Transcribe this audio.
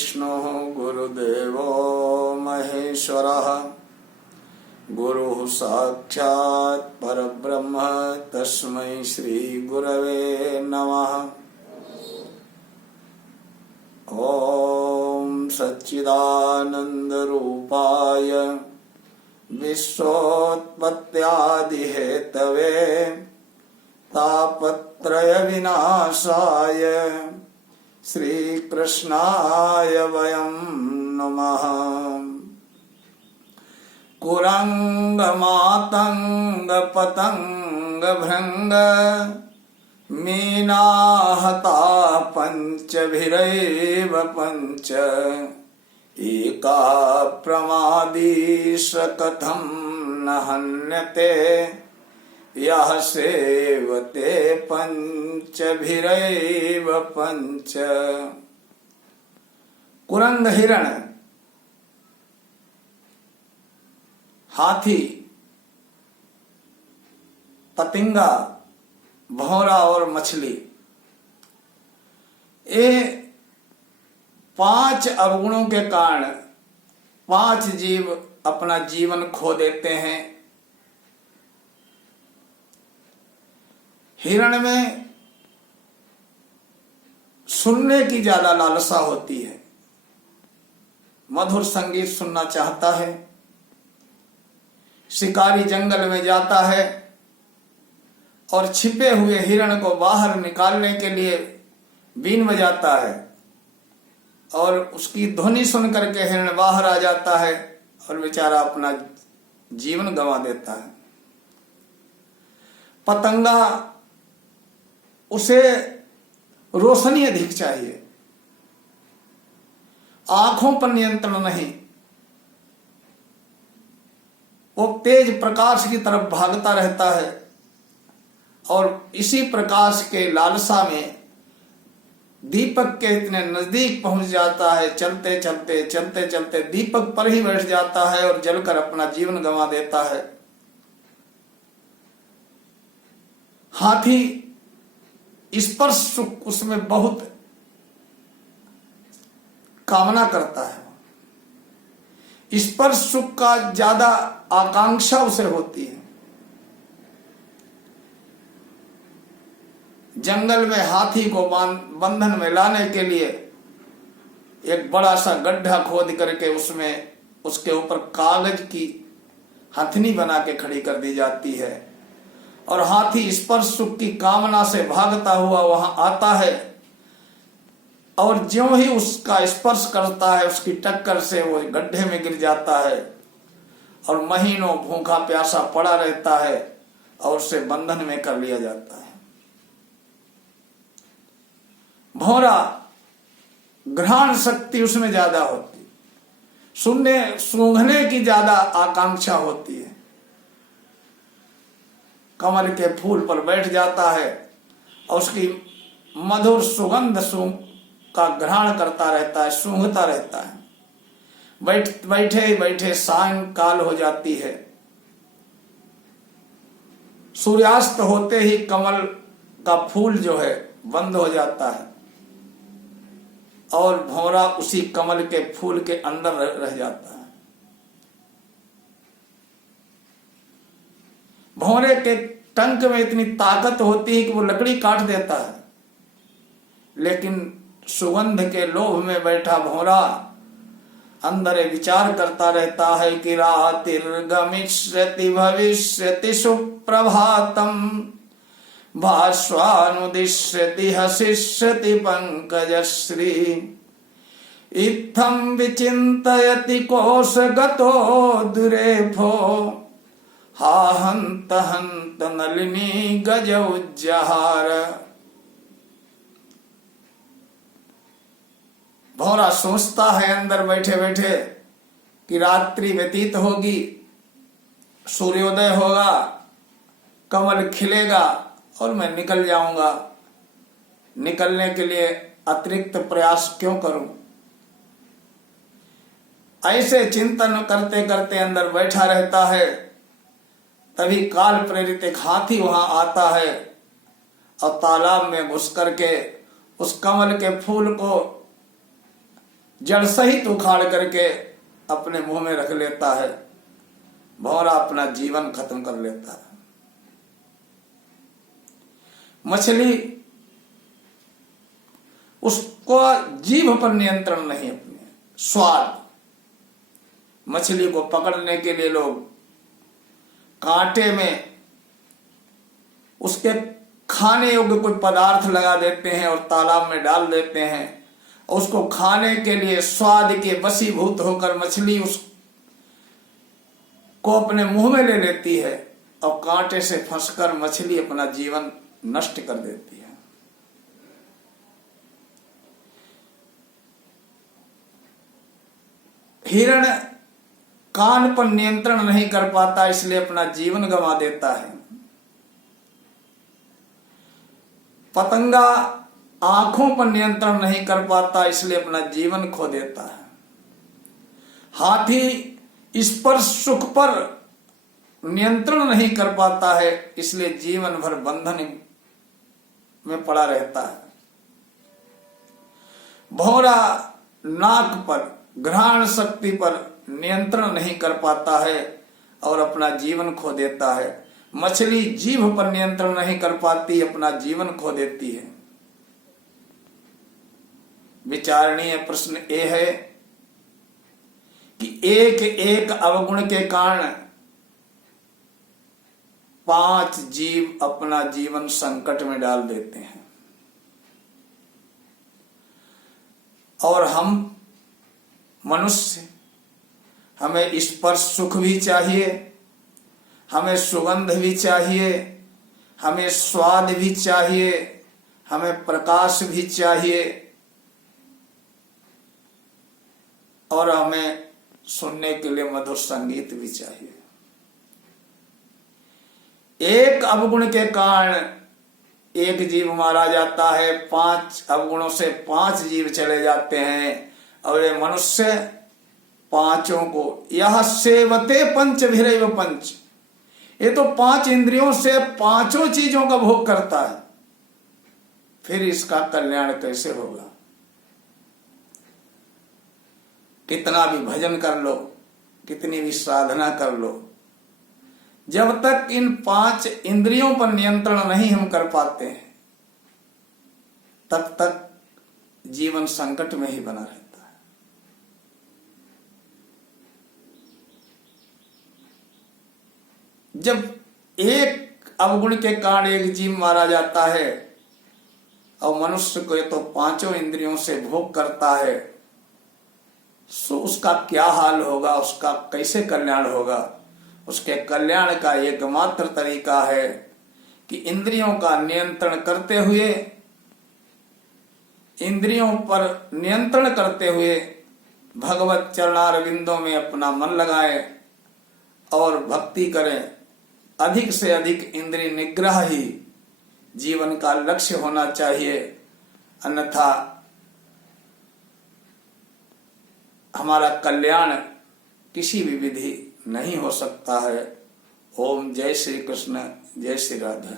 गुरुर्विष्णुः गुरुदेवो महेश्वरः गुरुः साक्षात् परब्रह्म तस्मै श्री गुरवे नमः। ओम सच्चिदानंद रूपाय विश्वोत्पत्त्यादिहेतवे तापत्रय विनाशाय श्रीकृष्णाय वयं नमः। कुरंग मातंग पतंग भृंग मीनाहता पंचभिरैव पंच एका प्रमादीश कथं न हन्यते यः सेवते पंचभिरैव पंच। कुरंग हिरण, हाथी, पतिंगा, भौरा और मछली, ये 5 अवगुणों के कारण 5 जीव अपना जीवन खो देते हैं। हिरण में सुनने की ज्यादा लालसा होती है, मधुर संगीत सुनना चाहता है। शिकारी जंगल में जाता है और छिपे हुए हिरण को बाहर निकालने के लिए बीन बजाता है और उसकी ध्वनि सुन करके हिरण बाहर आ जाता है और बेचारा अपना जीवन गंवा देता है। पतंगा, उसे रोशनी अधिक चाहिए, आंखों पर नियंत्रण नहीं, वो तेज प्रकाश की तरफ भागता रहता है और इसी प्रकाश के लालसा में दीपक के इतने नजदीक पहुंच जाता है, चलते चलते चलते चलते दीपक पर ही बैठ जाता है और जलकर अपना जीवन गंवा देता है। हाथी, स्पर्श सुख उसमें बहुत कामना करता है, स्पर्श सुख का ज्यादा आकांक्षा उसे होती है। जंगल में हाथी को बंधन में लाने के लिए एक बड़ा सा गड्ढा खोद करके उसमें उसके ऊपर कागज की हथनी बना के खड़ी कर दी जाती है और हाथी स्पर्श सुख की कामना से भागता हुआ वहां आता है और ज्यों ही उसका स्पर्श करता है उसकी टक्कर से वो गड्ढे में गिर जाता है और महीनों भूखा प्यासा पड़ा रहता है और उसे बंधन में कर लिया जाता है। भौरा, घ्राण शक्ति उसमें ज्यादा होती, सूंघने की ज्यादा आकांक्षा होती है। कमल के फूल पर बैठ जाता है और उसकी मधुर सुगंध का घ्राण करता रहता है, सूंघता रहता है। बैठे बैठे सायंकाल हो जाती है, सूर्यास्त होते ही कमल का फूल जो है बंद हो जाता है और भौरा उसी कमल के फूल के अंदर रह जाता है। भौरे के टंक में इतनी ताकत होती है कि वो लकड़ी काट देता है, लेकिन सुगंध के लोभ में बैठा भौरा अंदर विचार करता रहता है कि रातिर्गमिष्यति भविष्यति सुप्रभातम भास्वानुदिश्यति हसिष्यति पंकजश्री इत्थं विचिन्तयति कोशगतो दुरेफो हा हंत हंत नलिनी गज उज्जहार। भौरा सोचता है अंदर बैठे बैठे कि रात्रि व्यतीत होगी, सूर्योदय होगा, कमल खिलेगा और मैं निकल जाऊंगा। निकलने के लिए अतिरिक्त प्रयास क्यों करूं? ऐसे चिंतन करते करते अंदर बैठा रहता है। तभी काल प्रेरित एक हाथी वहां आता है और तालाब में घुस करके उस कमल के फूल को जड़ सहित उखाड़ करके अपने मुंह में रख लेता है, भौरा अपना जीवन खत्म कर लेता है। मछली, उसको जीभ पर नियंत्रण नहीं, अपने स्वाद। मछली को पकड़ने के लिए लोग कांटे में उसके खाने योग्य कोई पदार्थ लगा देते हैं और तालाब में डाल देते हैं। उसको खाने के लिए स्वाद के वशीभूत होकर मछली उसको अपने मुंह में ले लेती है और कांटे से फंसकर मछली अपना जीवन नष्ट कर देती है। हिरण कान पर नियंत्रण नहीं कर पाता, इसलिए अपना जीवन गंवा देता है। पतंगा आंखों पर नियंत्रण नहीं कर पाता, इसलिए अपना जीवन खो देता है। हाथी स्पर्श सुख पर नियंत्रण नहीं कर पाता है, इसलिए जीवन भर बंधन में पड़ा रहता है। भौरा नाक पर, घ्राण शक्ति पर नियंत्रण नहीं कर पाता है और अपना जीवन खो देता है। मछली जीभ पर नियंत्रण नहीं कर पाती, अपना जीवन खो देती है। विचारणीय प्रश्न ये है कि एक एक अवगुण के कारण 5 जीव अपना जीवन संकट में डाल देते हैं। और हम मनुष्य, हमें स्पर्श सुख भी चाहिए, हमें सुगंध भी चाहिए, हमें स्वाद भी चाहिए, हमें प्रकाश भी चाहिए और हमें सुनने के लिए मधुर संगीत भी चाहिए। एक अवगुण के कारण एक जीव मारा जाता है, 5 अवगुणों से 5 जीव चले जाते हैं और ये मनुष्य पांचों को यह सेवते पंच भिरैव पंच, ये तो 5 इंद्रियों से 5 चीजों का भोग करता है, फिर इसका कल्याण कैसे होगा? कितना भी भजन कर लो, कितनी भी साधना कर लो, जब तक इन 5 इंद्रियों पर नियंत्रण नहीं हम कर पाते हैं, तब तक जीवन संकट में ही बना रहता है। जब एक अवगुण के कारण एक जीव मारा जाता है और मनुष्य को ये तो 5 इंद्रियों से भोग करता है, सो उसका क्या हाल होगा, उसका कैसे कल्याण होगा? उसके कल्याण का एकमात्र तरीका है कि इंद्रियों का नियंत्रण करते हुए, इंद्रियों पर नियंत्रण करते हुए भगवत चरणारविंदों में अपना मन लगाए और भक्ति करें। अधिक से अधिक इंद्रिय निग्रह ही जीवन का लक्ष्य होना चाहिए, अन्यथा हमारा कल्याण किसी भी विधि नहीं हो सकता है। ओम जय श्री कृष्ण, जय श्री राधा।